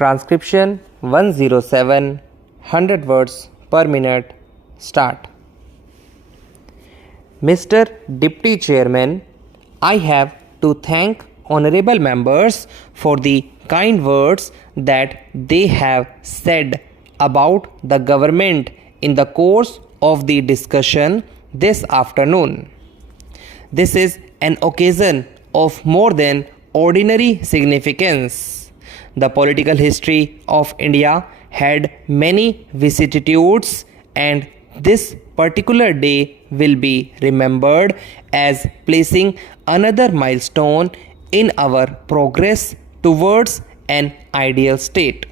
Transcription 107, 100 words per minute. Start. Mr. Deputy Chairman, I have to thank honorable members for the kind words that they have said about the government in the course of the discussion this afternoon. This is an occasion of more than ordinary significance. The political history of India had many vicissitudes, and this particular day will be remembered as placing another milestone in our progress towards an ideal state.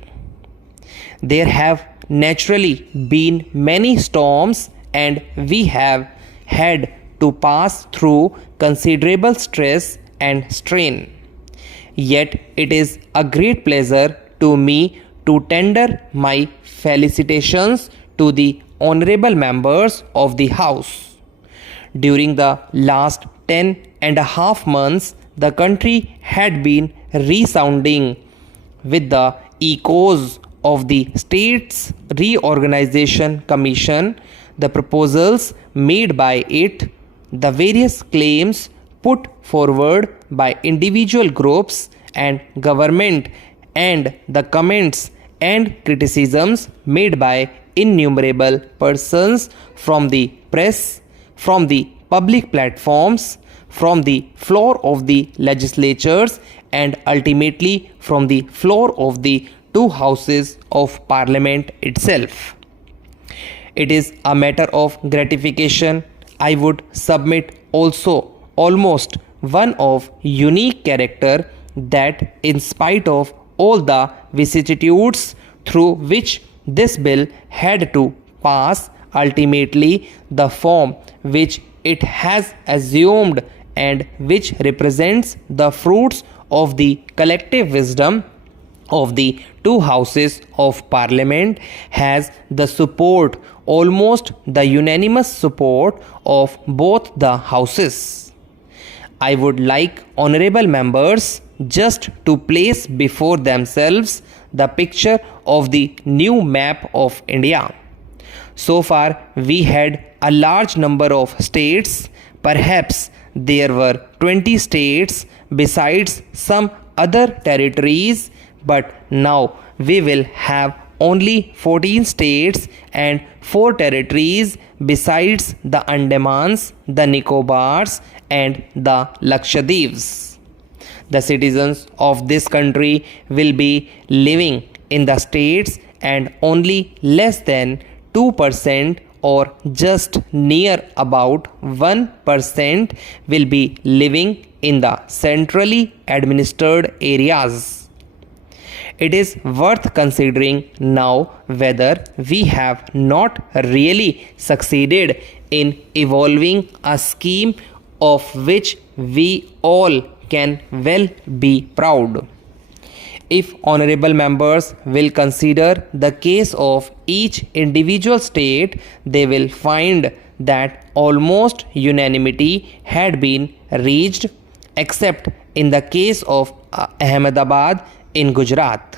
There have naturally been many storms, and we have had to pass through considerable stress and strain. Yet it is a great pleasure to me to tender my felicitations to the honorable members of the House. During the last 10.5 months, the country had been resounding with the echoes of the States Reorganization Commission, the proposals made by it, the various claims put forward by individual groups and government, and the comments and criticisms made by innumerable persons from the press, from the public platforms, from the floor of the legislatures, and ultimately from the floor of the two houses of Parliament itself. It is a matter of gratification, I would submit also almost one of unique character, that in spite of all the vicissitudes through which this bill had to pass, ultimately the form which it has assumed, and which represents the fruits of the collective wisdom of the two houses of Parliament, has the support, almost the unanimous support of both the houses. I would like honorable members just to place before themselves the picture of the new map of India. So far, we had a large number of states. Perhaps there were 20 states besides some other territories, but now we will have only 14 states and 4 territories besides the Andamans, the Nicobars, and the Lakshadweeps. The citizens of this country will be living in the states, and only less than 2% or just near about 1% will be living in the centrally administered areas. It is worth considering now whether we have not really succeeded in evolving a scheme of which we all can well be proud. If honorable members will consider the case of each individual state, they will find that almost unanimity had been reached, except in the case of Ahmedabad in Gujarat.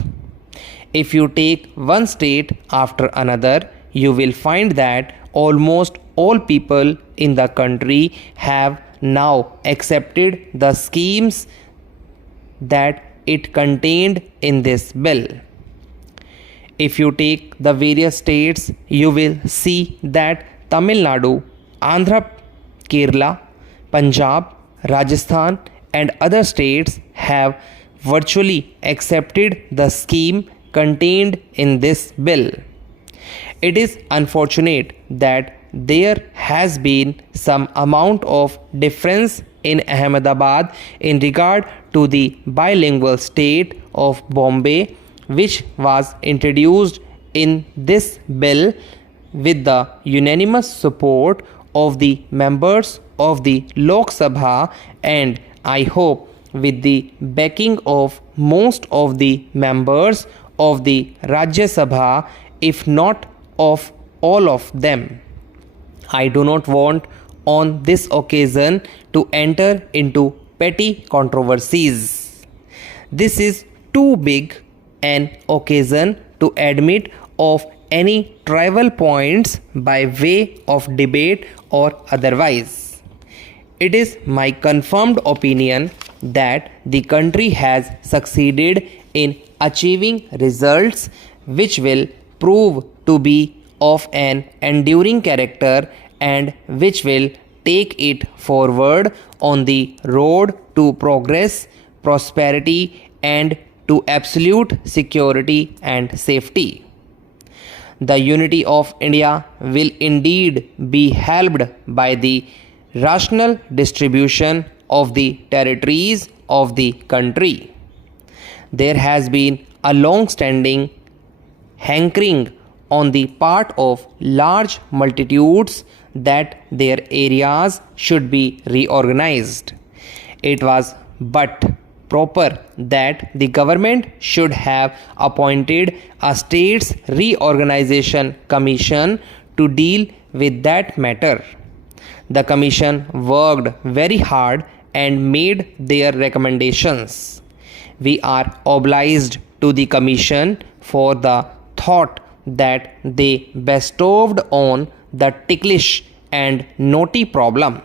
If you take one state after another, you will find that almost all people in the country have now accepted the schemes that it contained in this bill. If you take the various states, you will see that Tamil Nadu, Andhra, Kerala, Punjab, Rajasthan, and other states have virtually accepted the scheme contained in this bill. It is unfortunate that there has been some amount of difference in Ahmedabad in regard to the bilingual state of Bombay, which was introduced in this bill with the unanimous support of the members of the Lok Sabha, and I hope with the backing of most of the members of the Rajya Sabha, if not of all of them. I do not want on this occasion to enter into petty controversies. This is too big an occasion to admit of any trivial points by way of debate or otherwise. It is my confirmed opinion that the country has succeeded in achieving results which will prove to be of an enduring character and which will take it forward on the road to progress, prosperity, and to absolute security and safety. The unity of India will indeed be helped by the rational distribution of the territories of the country. There has been a long-standing hankering on the part of large multitudes that their areas should be reorganized. It was but proper that the government should have appointed a states reorganization commission to deal with that matter. The commission worked very hard and made their recommendations. We are obliged to the commission for the thought that they bestowed on the ticklish and knotty problem.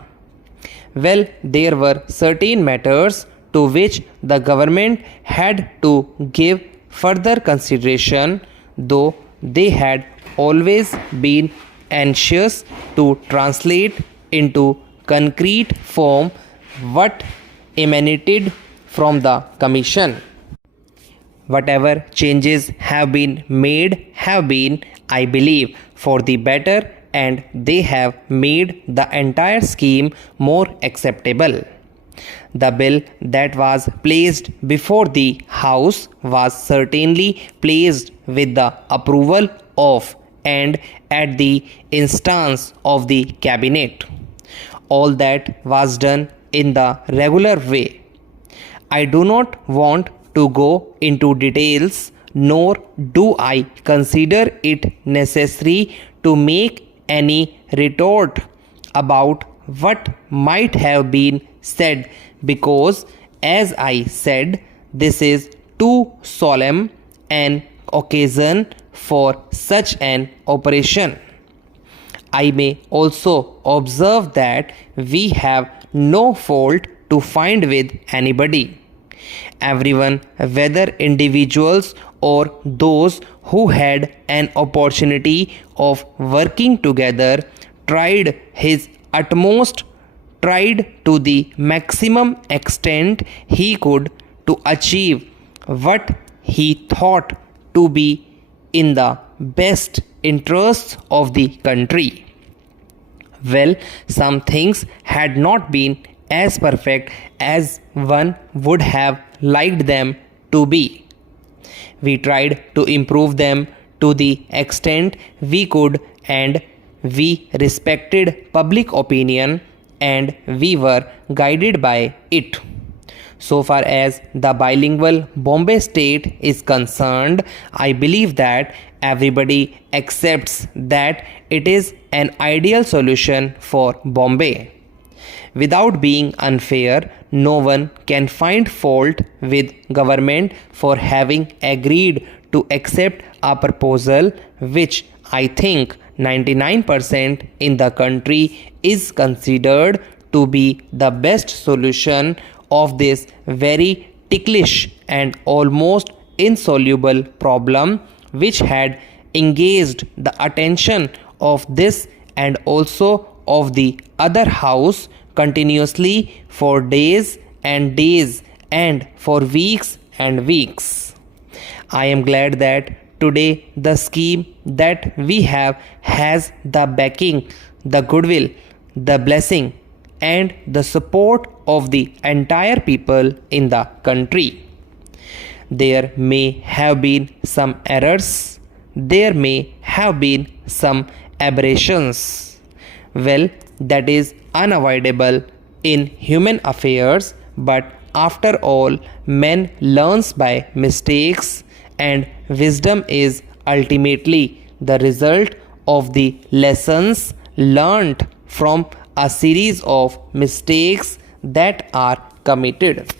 Well, there were certain matters to which the government had to give further consideration, though they had always been anxious to translate into concrete form what emanated from the commission. Whatever changes have been made have been, I believe, for the better, and they have made the entire scheme more acceptable. The bill that was placed before the House was certainly placed with the approval of and at the instance of the cabinet. All that was done in the regular way. I do not want to go into details, nor do I consider it necessary to make any retort about what might have been said, because, as I said, this is too solemn an occasion for such an operation. I may also observe that we have no fault to find with anybody. Everyone, whether individuals or those who had an opportunity of working together, tried his utmost, tried to the maximum extent he could to achieve what he thought to be in the best interests of the country. Well, some things had not been as perfect as one would have liked them to be. We tried to improve them to the extent we could, and we respected public opinion, and we were guided by it. So far as the bilingual Bombay state is concerned, I believe that everybody accepts that it is an ideal solution for Bombay. Without being unfair, no one can find fault with government for having agreed to accept a proposal which I think 99% in the country is considered to be the best solution of this very ticklish and almost insoluble problem, which had engaged the attention of this and also of the other house continuously for days and days and for weeks and weeks. I am glad that today the scheme that we have has the backing, the goodwill, the blessing, and the support of the entire people in the country. There may have been some errors, there may have been some aberrations. Well, that is unavoidable in human affairs, but after all, man learns by mistakes, and wisdom is ultimately the result of the lessons learnt from a series of mistakes that are committed.